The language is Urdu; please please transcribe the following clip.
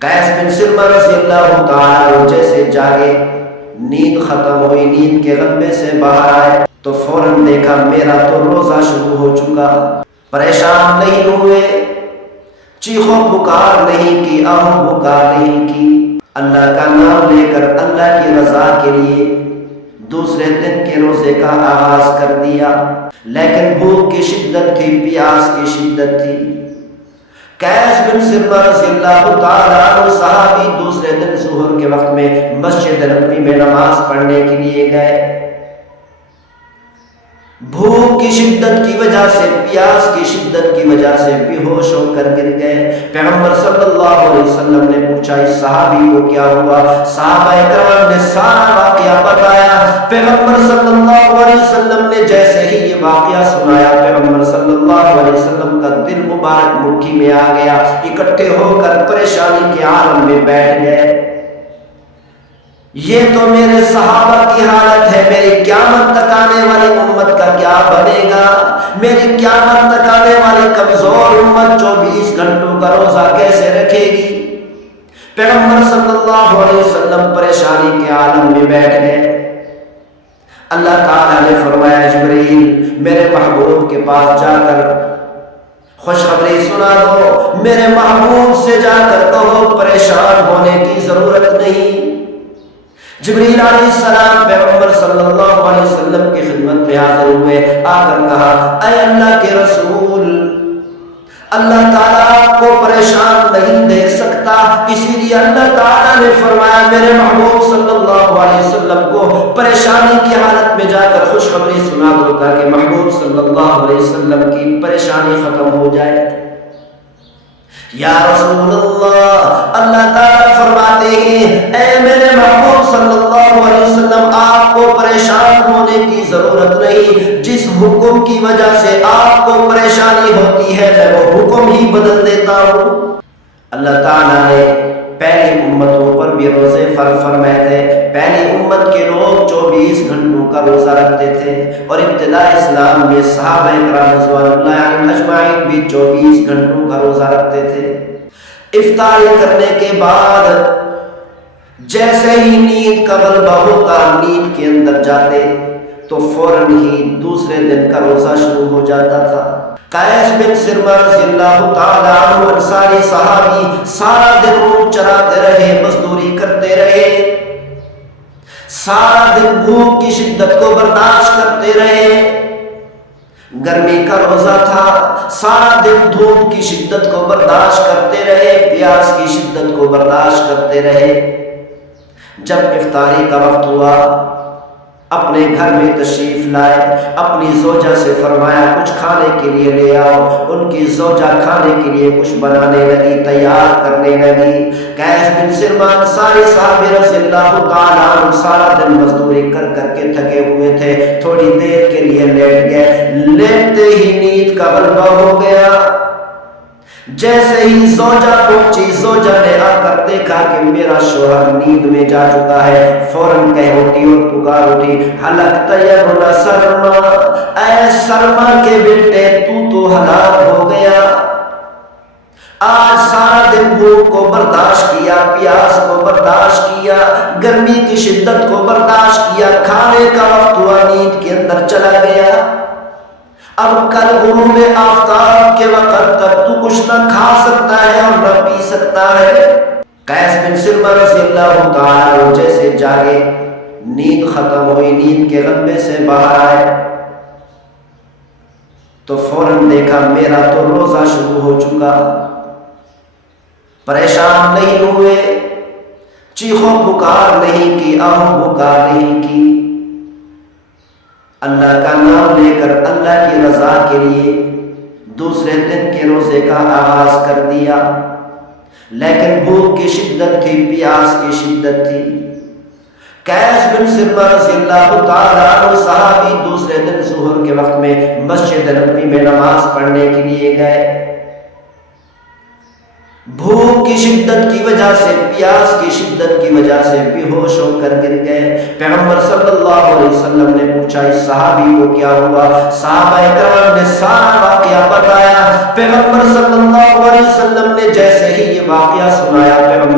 قیس بن سرمہ رضی اللہ تعالیٰ عنہ جیسے جاگے، نیند ختم ہوئی، نیند کے غلبے سے باہر آئے تو فوراً دیکھا میرا تو روزہ شروع ہو چکا۔ پریشان نہیں ہوئے، چیخو پکار نہیں کی، آہو پکار نہیں کی، اللہ کا نام لے کر اللہ کی رضا کے لیے دوسرے دن کے روزے کا آغاز کر دیا۔ لیکن بھوک کی شدت تھی، پیاس کی شدت تھی۔ قیس بن سرمہ رضی اللہ تعالیٰ عنہ صحابی دوسرے دن ظہر کے وقت میں مسجد نبوی میں نماز پڑھنے کے لیے گئے۔ بھوک کی شدت کی وجہ سے، پیاس کی شدت کی وجہ سے بے ہوش ہو کر گر گئے۔ پیغمبر صلی اللہ علیہ وسلم نے پوچھا اس صحابی کو کیا ہوا؟ صحابہ کرام نے سارا واقعہ بتایا۔ پیغمبر صلی اللہ علیہ وسلم نے جیسے ہی یہ واقعہ سنایا، پیغمبر صلی اللہ علیہ وسلم کا دل مبارک مٹھی میں آ گیا، اکٹھے ہو کر پریشانی کے عالم میں بیٹھ گئے۔ یہ تو میرے صحابہ کی حالت ہے، میری قیامت تک آنے والی امت کا کیا بنے گا؟ میری قیامت تک آنے والی کمزور امت 24 گھنٹوں کا روزہ کیسے رکھے گی؟ پیغمبر صلی اللہ علیہ وسلم پریشانی کے عالم میں بیٹھ گئے۔ اللہ تعالیٰ نے فرمایا جبرائیل میرے محبوب کے پاس جا کر خوشخبری سنا دو، میرے محبوب سے جا کر کہو پریشان ہونے کی ضرورت نہیں۔ جبرائیل علیہ السلام پیغمبر صلی اللہ علیہ وسلم کی خدمت میں حاضر ہوئے، آ کر کہا اے اللہ کے رسول، اللہ تعالیٰ آپ کو پریشان نہیں دیکھ سکتا، اسی لیے اللہ تعالیٰ نے فرمایا میرے محبوب صلی اللہ علیہ وسلم کو پریشانی کی حالت میں جا کر خوشخبری سنا دو تاکہ محبوب صلی اللہ علیہ وسلم کی پریشانی ختم ہو جائے۔ یا رسول اللہ، اللہ تعالیٰ فرماتے ہیں اے میرے محبوب صلی اللہ علیہ وسلم، آپ کو پریشان ہونے کی ضرورت نہیں، جس حکم کی وجہ سے آپ کو پریشانی ہوتی ہے میں وہ حکم ہی بدل دیتا ہوں۔ اللہ تعالیٰ نے پہلی امتوں پر بھی روزے فرض فرمائے تھے۔ پہلی امت کے لوگ 24 گھنٹوں کا روزہ رکھتے تھے، اور ابتدا اسلام میں صحابہ کرام رضوان اللہ علیہم اجمعین بھی 24 گھنٹوں کا روزہ رکھتے تھے۔ افطار کرنے کے بعد جیسے ہی نیند کا غلبہ ہوتا، نیند کے اندر جاتے تو فوراً ہی دوسرے دن کا روزہ شروع ہو جاتا تھا۔ قیس بن سرمہ رضی اللہ تعالیٰ عنہ انصاری صحابی سارا دن اونٹ چراتے رہے، مزدوری کرتے رہے، سارا دن بھوک کی شدت کو برداشت کرتے رہے۔ گرمی کا روزہ تھا، سارا دن دھوپ کی شدت کو برداشت کرتے رہے، پیاس کی شدت کو برداشت کرتے رہے۔ جب افطاری کا وقت ہوا اپنے گھر میں تشریف لائے، اپنی زوجہ سے فرمایا کچھ کھانے کے لیے لے آؤ۔ ان کی زوجہ کھانے کے لیے کچھ بنانے لگی، تیار کرنے لگی۔ قیس بن سرمہ انصاری صحابی رضی اللہ تعالیٰ عنہ سارا دن مزدوری کر کر کے تھکے ہوئے تھے، تھوڑی دیر کے لیے لیٹ گئے۔ لیٹتے ہی نیند کا غلبہ ہو گیا۔ جیسے ہی زوجہ پہنچی، زوجہ نے آ کر دیکھا کہ میرا شوہر نیند میں جا چکا ہے، فوراً کہہ اٹھی اور پکار اٹھی ہلکت یا ابن سرما، اے سرما کے بیٹے تو ہلاک ہو گیا۔ آج سارا دن بھوک کو برداشت کیا، پیاس کو برداشت کیا، گرمی کی شدت کو برداشت کیا، کھانے کا وقت ہوا نیند کے اندر چلا گیا۔ اب کل غروب آفتاب کے وقت تک تو کچھ نہ کھا سکتا ہے اور نہ پی سکتا ہے۔ قیس بن سرمہ رضی اللہ تعالیٰ عنہ جیسے جاگے، نیند ختم ہوئی، نیند کے غلبے سے باہر آئے تو فوراً دیکھا میرا تو روزہ شروع ہو چکا۔ پریشان نہیں ہوئے، چیخو پکار نہیں کی، آہو پکار نہیں کی، اللہ کا نام لے کر اللہ کی رضا کے لیے دوسرے دن کے روزے کا آغاز کر دیا۔ لیکن بھوک کی شدت تھی، پیاس کی شدت تھی۔ قیس بن سرمہ رضی اللہ تعالیٰ عنہ صحابی دوسرے دن ظہر کے وقت میں مسجد نبوی میں نماز پڑھنے کے لیے گئے۔ بھوک کی شدت کی وجہ سے، پیاس کی شدت کی وجہ سے بے ہوش ہو کر گر گئے۔ پیغمبر صلی اللہ علیہ وسلم نے پوچھا اس صحابی کو کیا ہوا؟ صحابہ کرام نے سارا واقعہ بتایا۔ پیغمبر صلی اللہ علیہ وسلم نے جیسے ہی یہ واقعہ سنایا، پیغمبر